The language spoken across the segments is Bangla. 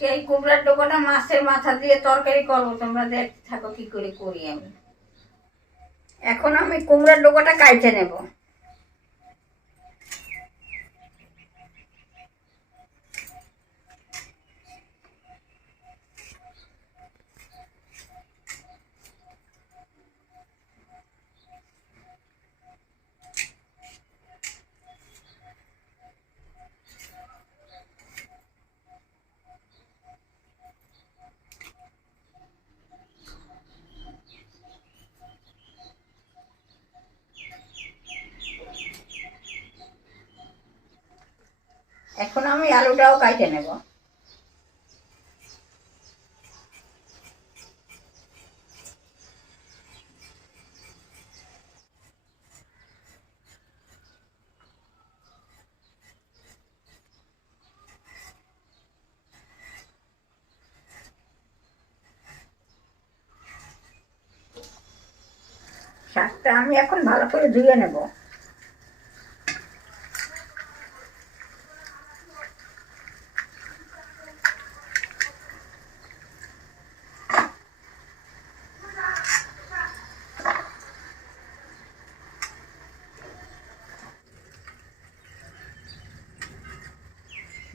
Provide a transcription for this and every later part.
আজকে এই কুমড়ার ডোকাটা মাছের মাথা দিয়ে তরকারি করবো, তোমরা দেখতে থাকো কি করে করি আমি। এখন আমি কুমড়ার ডোকাটা কাটে নেব। এখন আমি আলুটাও কাটে নেব। শাকটা আমি এখন ভালো করে ধুয়ে নেব।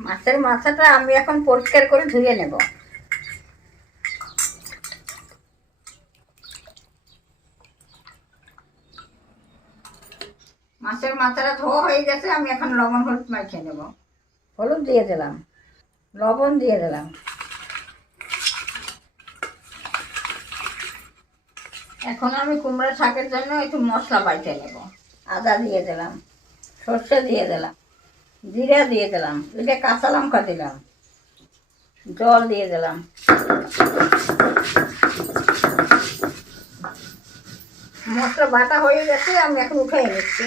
মাছের মাথাটা আমি এখন পরিষ্কার করে ধুয়ে নেব। মাছের মাথাটা ধোয়া হয়ে গেছে, আমি এখন লবণ হলুদ মাখিয়ে নেব। হলুদ দিয়ে দিলাম, লবণ দিয়ে দিলাম। এখন আমি কুমড়া শাকের জন্য একটু মশলা বাইটে নেব। আদা দিয়ে দিলাম, সর্ষে দিয়ে দিলাম, জিরা দিয়ে দিলাম, এটা কাঁচা লঙ্কা দিলাম, জল দিয়ে দিলাম। মশলা বাটা হয়ে গেছে, আমি এখন উঠিয়ে নিচ্ছি।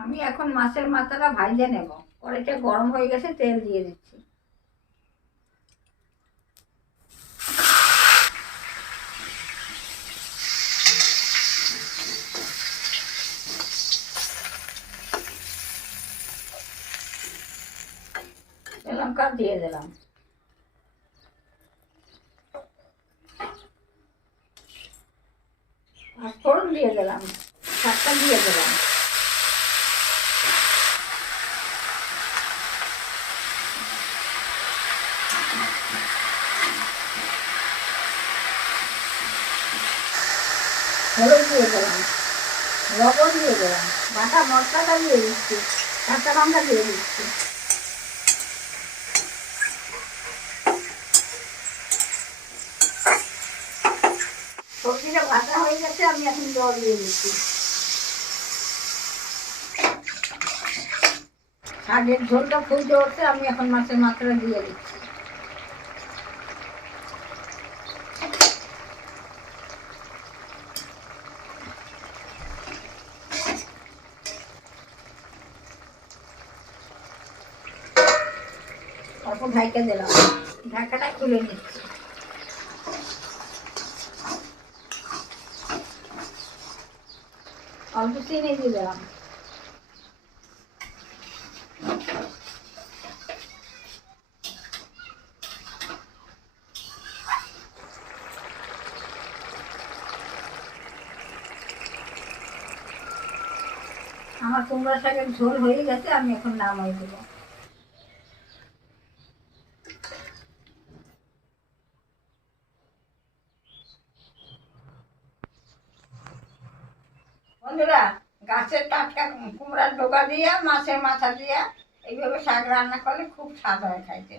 আমি এখন মাছের মাথাটা ভাজে নেব। কড়াইটা গরম হয়ে গেছে, তেল দিয়ে দিচ্ছি। লঙ্কা দিয়ে দিলাম, আর ফোড়ন দিয়ে দিলাম, শাকটা দিয়ে দিলাম। হলুদ দিয়ে দিলাম, লবণ দিয়ে দিলাম, বাটা মশলাটা দিয়ে দিচ্ছি, কাঁচা লঙ্কা দিয়ে দিচ্ছি। সবজিটা ভাজা হয়ে গেছে, আমি এখন জল দিয়ে দিচ্ছি। শাকের ঝোলটা ফুটে উঠছে, আমি এখন মাছের মাথাটা দিয়ে দিচ্ছি। অল্প ঢাকা দিলাম, ঢাকাটা খুলে নিচ্ছি। অল্প চিনি দিয়ে দিলাম। আমার কুমড়া শাকের ঝোল হয়ে গেছে, আমি এখন নামাই দেব। বন্ধুরা, গাছের টাটকা কুমড়ার ডোকা দিয়া মাছের মাথা দিয়া এইভাবে শাক রান্না করলে খুব স্বাদ হয় খাইতে।